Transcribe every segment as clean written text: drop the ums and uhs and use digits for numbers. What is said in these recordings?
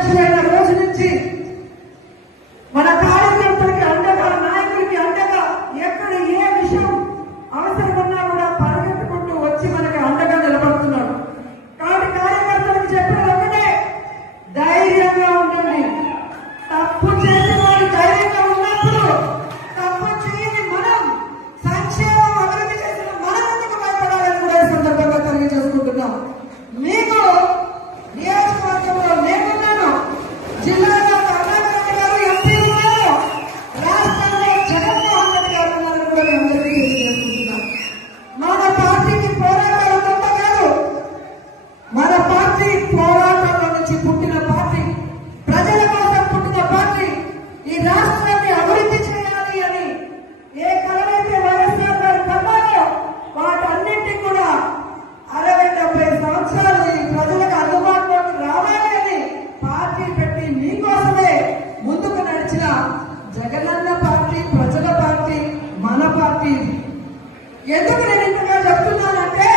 అధ్యక్షులైన రోజు నుంచి మన కార్యకర్తలకి అండగా, నాయకులకి అండగా, ఎక్కడ ఏ విషయం అవసరమన్నా కూడా పరిగెత్తుకుంటూ వచ్చి మనకి అండగా నిలబడుతున్నాడు. కాబట్టి కార్యకర్తలకు చెప్పేది ఒకటే, ధైర్యంగా ఉండండి. తప్పు చేసిన వాడు ధైర్యంగా ఉన్నప్పుడు తప్పు చేయని మనం, సంక్షేమం అభివృద్ధి చేసిన మనం ఎందుకు భయపడాలని కూడా ఈ సందర్భంగా తెలియజేసుకుంటున్నాం. మీకు నియోజకవర్గంలో నేనున్నాను, జిల్లాలో కరుణాకర్ గారు ఎంపీ ఉన్నారు, రాష్ట్రంలో జగన్మోహన్ రెడ్డి గారు ఉన్నారని కూడా మేము అందరికీ తెలియజేసుకుంటున్నాం. మన పార్టీకి పోరాటాలు తప్ప కాదు, మన పార్టీ పోరాటంలో నుంచి పుట్టిన పార్టీ, ప్రజల కోసం పుట్టిన పార్టీ. ఈ రాష్ట్రాన్ని అభివృద్ధి చేయాలి అని ఏ కలవైతే వైఎస్ఆర్ గారు కన్నారో వాటన్నింటినీ కూడా 60-70 సంవత్సరాలు ఈ ప్రజలకు అందుబాటులోకి రావాలి అని పార్టీ పెట్టి మీకోసమే ముందుకు నడిచిన జగనన్న పార్టీ, ప్రజల పార్టీ, మన పార్టీ. ఎందుకు నేను ఇంతగా చెప్తున్నానంటే,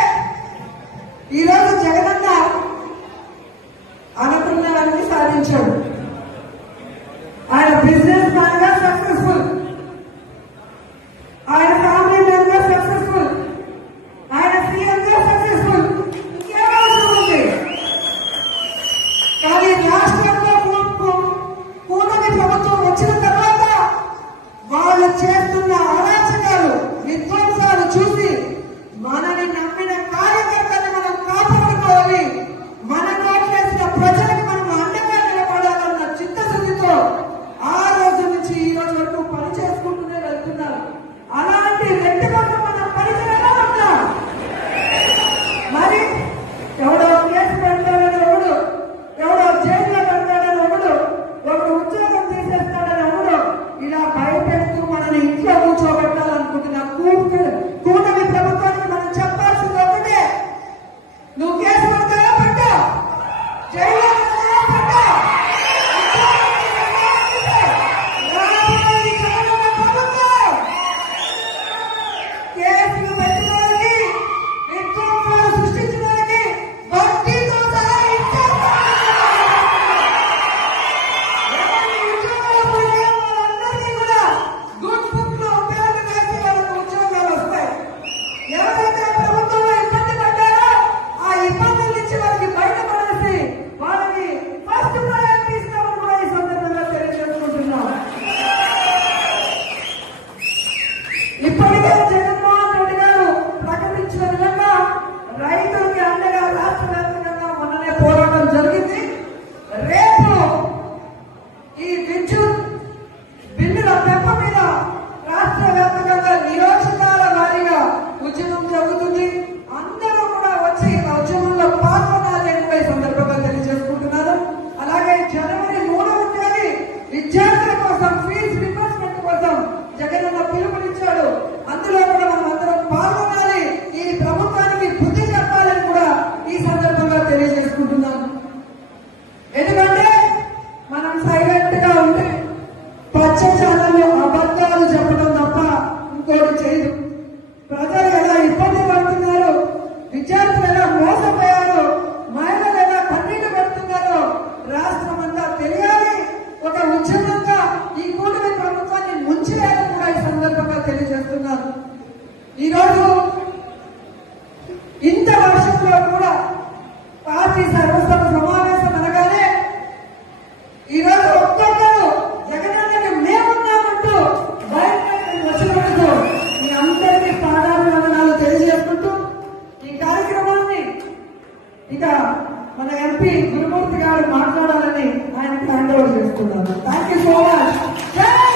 ఈరోజు జగనన్న అనుకున్నవన్నీ సాధించాడు. ఆయన బిజినెస్ మ్యాన్ గా సక్సెస్ఫుల్, ఆయన ఫ్యామిలీ మ్యాన్ గా సక్సెస్ఫుల్, ఆయన సీఎం గా సక్సెస్ఫుల్. ఇంకేం అవసరం ఉంది? కానీ రాష్ట్రంలో కూటమి ప్రభుత్వం వచ్చిన తర్వాత వాళ్ళు చేస్తున్న అరాచకాలు, విధ్వంసాలు చూసి మనని నమ్మిన కార్యకర్తని మనం కాపాడుకోవాలి, మన నోట్లేసిన ప్రజలకు మనం అండగా నిలబడాలన్న చిత్తశుద్ధితో ఆ రోజు నుంచి ఈ రోజు వరకు పని చేసుకుంటూనే వెళ్తున్నారు. అలాంటి వ్యక్తి కోసం మనం పనిచేయడం ఉంటాం. మరి ఎవడో కేసు పెడతాడని ఒకడు, ఎవడో జైల్లో పెడతాడని ఒకడు, ఉద్యోగం తీసేస్తాడని ఒకడు, ఇలా భయపెడుతూ మనని ఇంట్లో కూర్చోబెట్టాలనుకుంటున్న కూటమి ప్రభుత్వానికి మనం చెప్పాల్సింది ఒకటే, నువ్వు కేసు పెడతావా పెట్టా, జైల్లో పెట్టా, కేసులు పెట్టడానికి, విధ్వంసాలు సృష్టించడానికి వడ్డీతో సహా వాళ్ళందరికీ కూడా గుడ్ బుక్ లో పేర్లు వేసి వాళ్ళకు ఉద్యోగాలు వస్తాయి. ఎవరైతే ప్రభుత్వంలో ఇబ్బంది పడ్డారో ఆ ఇబ్బందుల నుంచి వాళ్ళకి బయటపడేసి వాళ్ళకి ఫస్ట్ ప్రయారిటీ ఇస్తామని కూడా ఈ సందర్భంగా తెలియజేసుకుంటున్నాం. ఇప్పటికే జగన్మోహన్ రెడ్డి గారు ప్రకటించిన విధంగా రైతులకి అండగా రాష్ట్ర వ్యాప్తంగా మొన్ననే పోరాటం జరిగింది. రేపు ఈ విద్యుత్ బిల్లుల పెంప మీద రాష్ట్ర వ్యాప్తంగా నియోజకాల వారీగా ఉద్యమం జరుగుతుంది. అందరూ కూడా వచ్చి ఆ ఉద్యమంలో పాల్గొనాలని కూడా ఈ సందర్భంగా తెలియజేసుకుంటున్నారు. అలాగే జనవరి 3వ తేదీ విద్యార్థుల కోసం ఫీజు రియంబర్స్మెంట్ కోసం జగనన్న పిలుపునిచ్చాడు. అందులో కూడా మనం అందరం పాల్గొనాలి, ఈ ప్రభుత్వానికి బుద్ధి చెప్పాలని కూడా ఈ సందర్భంగా తెలియజేసుకుంటున్నాను. ఎందుకంటే మనం సైలెంట్ గా ఉంటే పచ్చ ఛానల్లో అబద్ధాలు చెప్పడం తప్ప ఇంకోటి చేయదు. ప్రజలు ఎలా ఇబ్బంది పడుతున్నారు, విద్యార్థులు ఎలా మోసపోయారు, మహిళలు ఎలా కన్నీళ్లు పెడుతున్నారో రాష్ట్రం అంతా తెలియాలి. ఒక ఉద్యమంగా ఈ కూటమి ప్రభుత్వాన్ని ముంచేయాలని కూడా ఈ సందర్భంగా తెలియజేస్తున్నారు. ఈరోజు ఇంత వర్షంలో కూడా పార్టీ సర్వసభ సమావేశం అనగానే ఈరోజు ఒక్కొక్కరు జగనన్నకి మేమున్నామంటూ బయటకు వచ్చినందుకు మీ అందరికీ పాదాభివందనాలు తెలియజేసుకుంటూ ఈ కార్యక్రమాన్ని ఇక మన ఎంపీ గురుమూర్తి గారు మాట్లాడాలని ఆయనకి హ్యాండ్ ఓవర్ చేస్తున్నాను. Thank you so much.